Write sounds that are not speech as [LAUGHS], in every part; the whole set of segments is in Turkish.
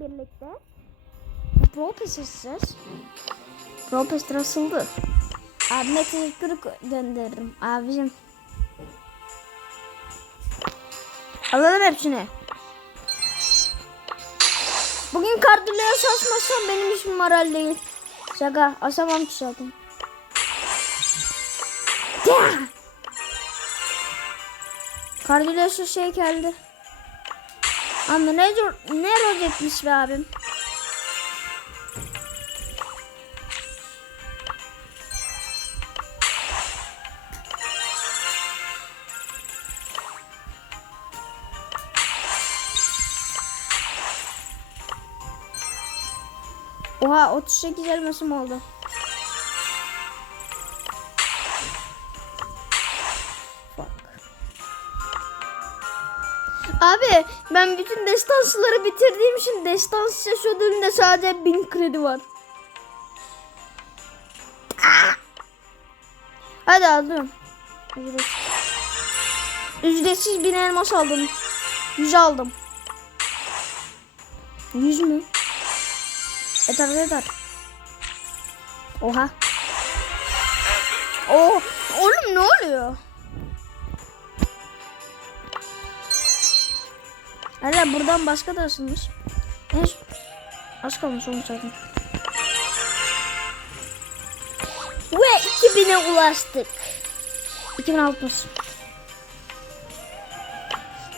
birlikte Pro Pass açacağız. Pro Pass asıldı. Abime teşekkür gönderirim abicim. Alalım hepsini. Bugün kardüleye saçmasam benim işim moral değil. Şaka asamam ki zaten. Ya! Kardüleye şey geldi. Ama ne, ne rol etmiş be abim. Oha 38 elmasım oldu. Abi ben bütün destansları bitirdiğim için destans yaş ödülünde sadece 1000 kredi var. Hadi aldım. Ücretsiz. 1000 elmas aldım. 100 aldım. 100 mü? Yeter yeter. Oha. Oh, Hala buradan başka da asılmış. En az kalmış onu zaten. Ve 2000'e ulaştık. 2006.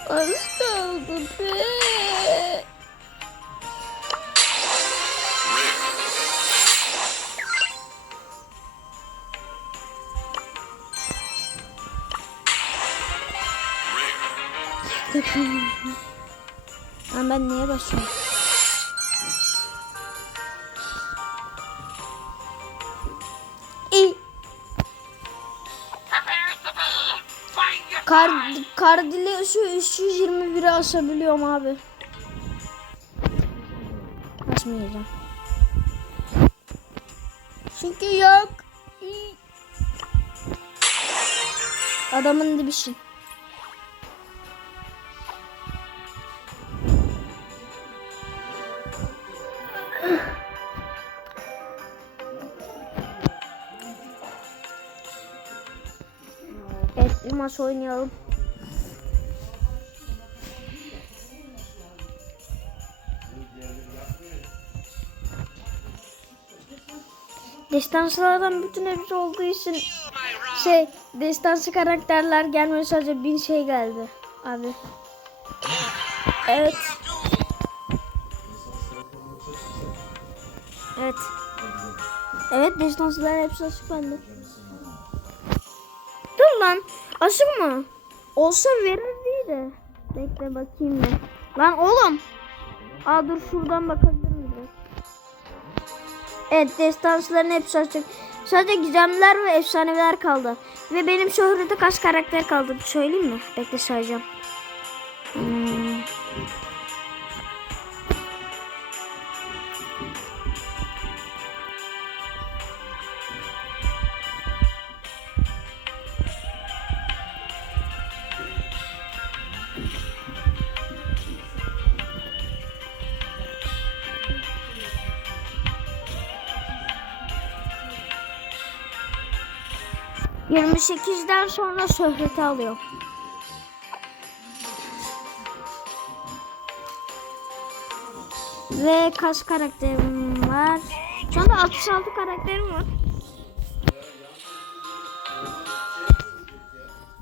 Az kaldı be. Lan ben niye basıyorum? İyi. Kar, kardile şu 321'e asabiliyorum abi. Asmayacağım. Çünkü yok. Adamın dibişi. Maç oynayalım. Destanslardan bütün hepsi olduğu için şey destansı karakterler gelmiyor sadece bin şey geldi abi. Evet. Evet. Evet destanslar hepsi açık bende. Açık mı? Olsa verirdi de. Bekle bakayım bir. Lan oğlum. Aa dur şuradan bakabilirim biraz. Evet destansların hepsi açık. Sadece gizemler ve efsaneler kaldı. Ve benim şöhrete kaç karakter kaldı söyleyeyim mi? Bekle sayacağım. 28'den sonra şöhreti alıyor. Ve kaç karakterim var? Şu anda 66 karakterim var.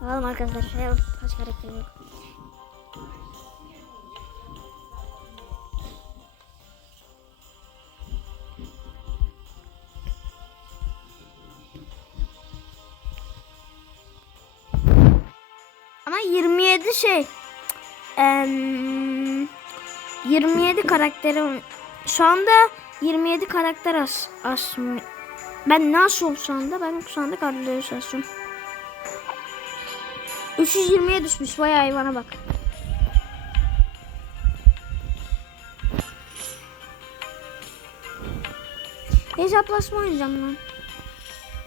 Alalım arkadaşlar. Kaç karakterim yok. Karakterim. Şu anda 27 karakter as, as Ben nasıl şu anda? Ben şu anda kadroları asıyorum. 320'ye düşmüş. Vay hayvana bak. Hesaplaşma oynayacağım lan.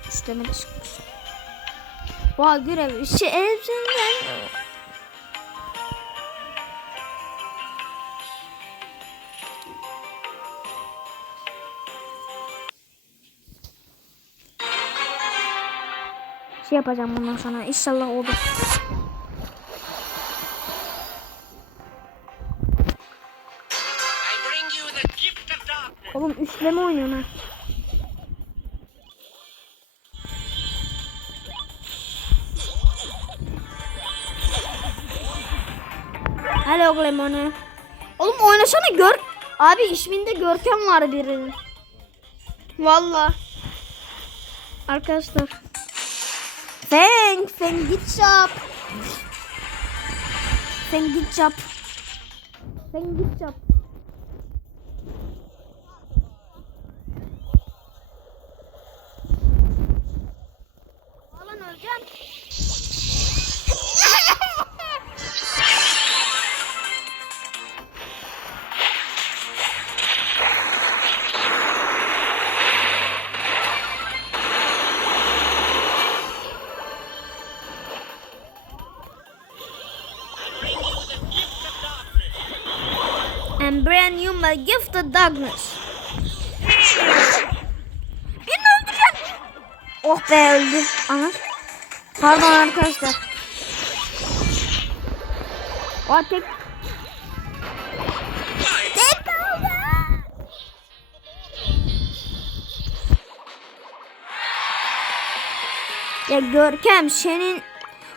Üstleme de çıkmış. Vay görev. Şey, hepsinden. Şey yapacağım bundan sonra. İnşallah olur. Oğlum üçleme oynuyorum ha. Hello Lemone. Oğlum oynasana gör. Abi isminde Görkem var birinin. Valla. Arkadaşlar. Fang, Fang, good job. Fang, good job. Fang, good job. My gift of darkness. Birini öldüreceğim. Oh be öldü. Ana. Pardon arkadaşlar. O tek. Ya Görkem senin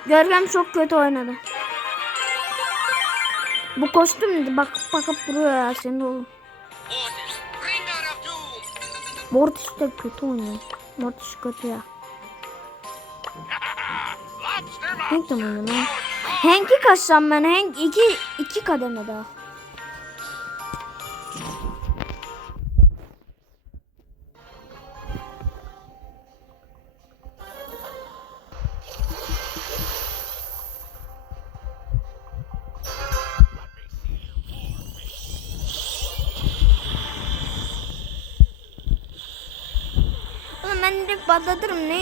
Görkem çok kötü oynadı. Bu kostüm bak bakıp duruyor ya senin oğlum. Mortis, de kötü oynuyor. Mortis kötü ya. Hank de oynuyor lan? Hank'i kaçsam ben. Hank iki, iki kademe daha.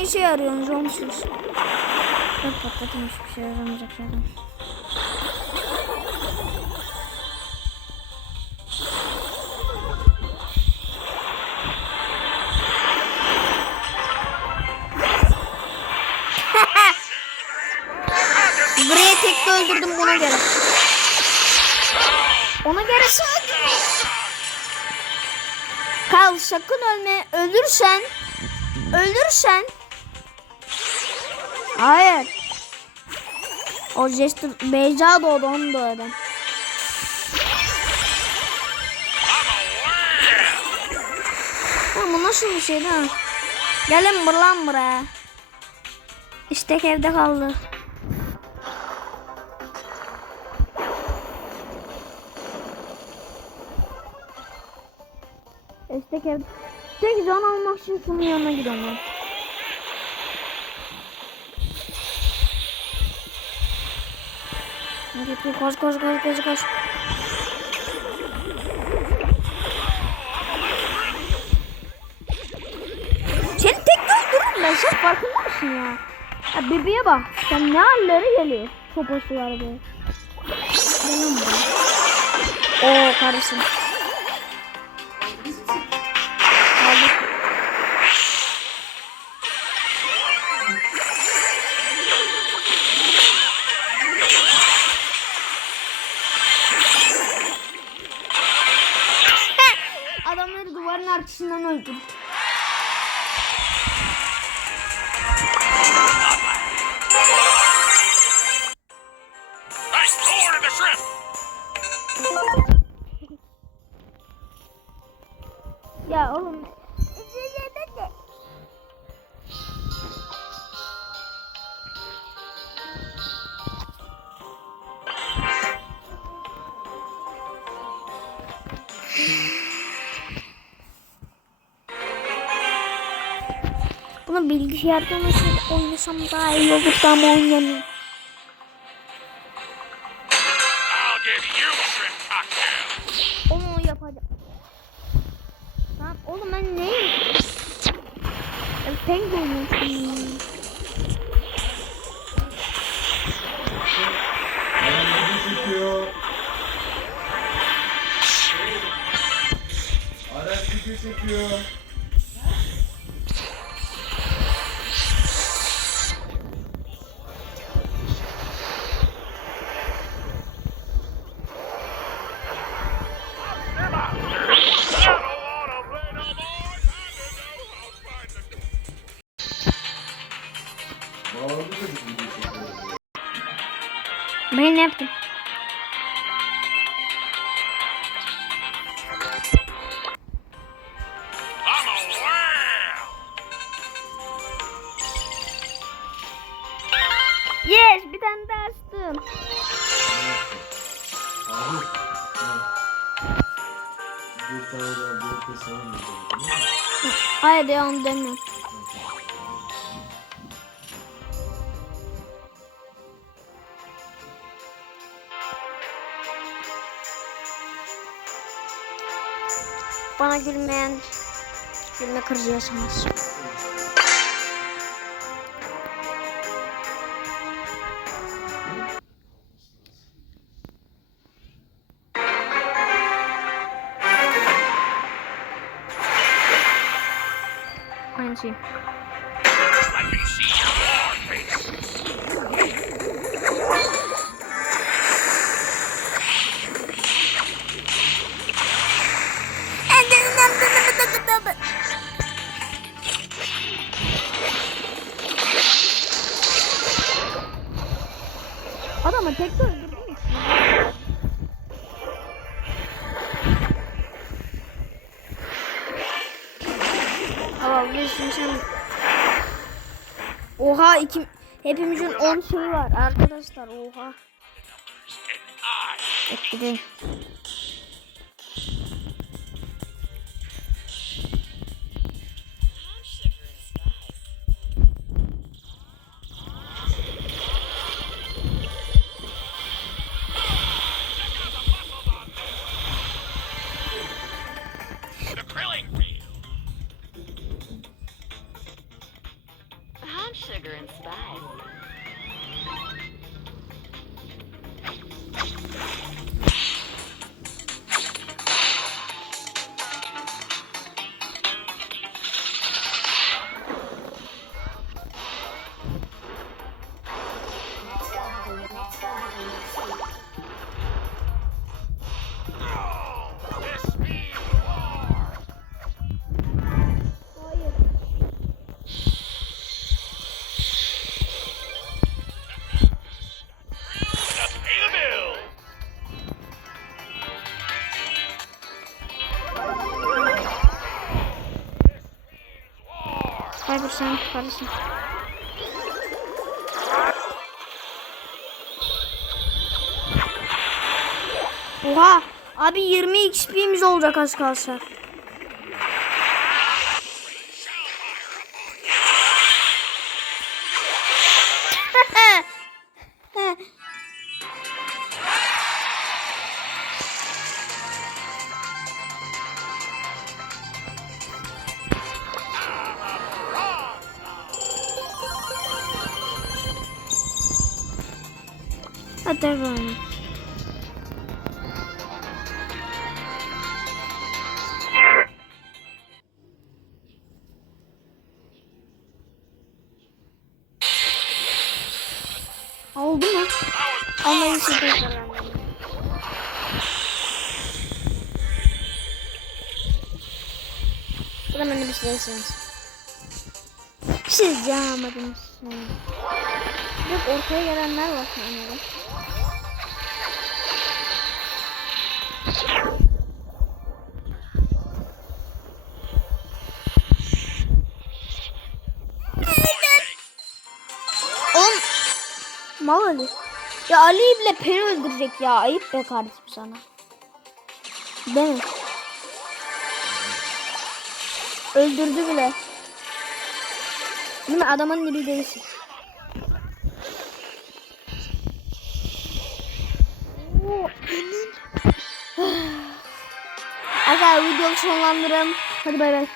İşe yarıyorsunuz siz? Yok patlatayım hiçbir şey yaramayacak zaten. [LAUGHS] Buraya tek öldürdüm buna göre. Ona göre öldürme. Kal sakın ölme. Ölürsen ölürsen Hayır. O Jester Beyza doğdu onu. Ha, bu nasıl bir şey lan? Gelin bur lan buraya. İstek evde kaldı. İstek evde. Tek can almak için şunun yanına gidiyorum hadi, koş koş koş koş koş. Seni tek öldürürüm ben sen farkında mısın ya? Ya bebeğe bak sen ne halleri geliyor. Sopası var be. Benim bu. Oo kardeşim. Ya oğlum. Bunu bilgisayarda nasıl oynasam daha iyi olur ama oynamıyorum. Onu oğlum ben neyim? Ben peng oynuyorum. Araç video çekiyor. Ne yaptım? Yes bir tane daha açtım. Hayır ya onu demiyorum. Bana gülmeyen gülme kırıcı yaşamaz. Aynı şey. Adamı tek de öldürdün mü? Ama bir şimdi sen... Oha iki... Hepimizin 10 şeyi var arkadaşlar oha. Bekleyin. Cyber sen kardeşim. Oha! Abi 20 XP'miz olacak az kalsa. Devam. Oldu mu? Anlayın şimdi. Sıra bende bir şey değilsiniz. Siz yamadınız. Yok ortaya gelenler var sanırım. Mal Ali. Ya Ali bile beni öldürecek ya. Ayıp be kardeşim sana. Değil mi? Öldürdü bile. Değil mi? Adamın gibi değilsin. Benim. Arkadaşlar videoyu sonlandıralım. Hadi bay bay.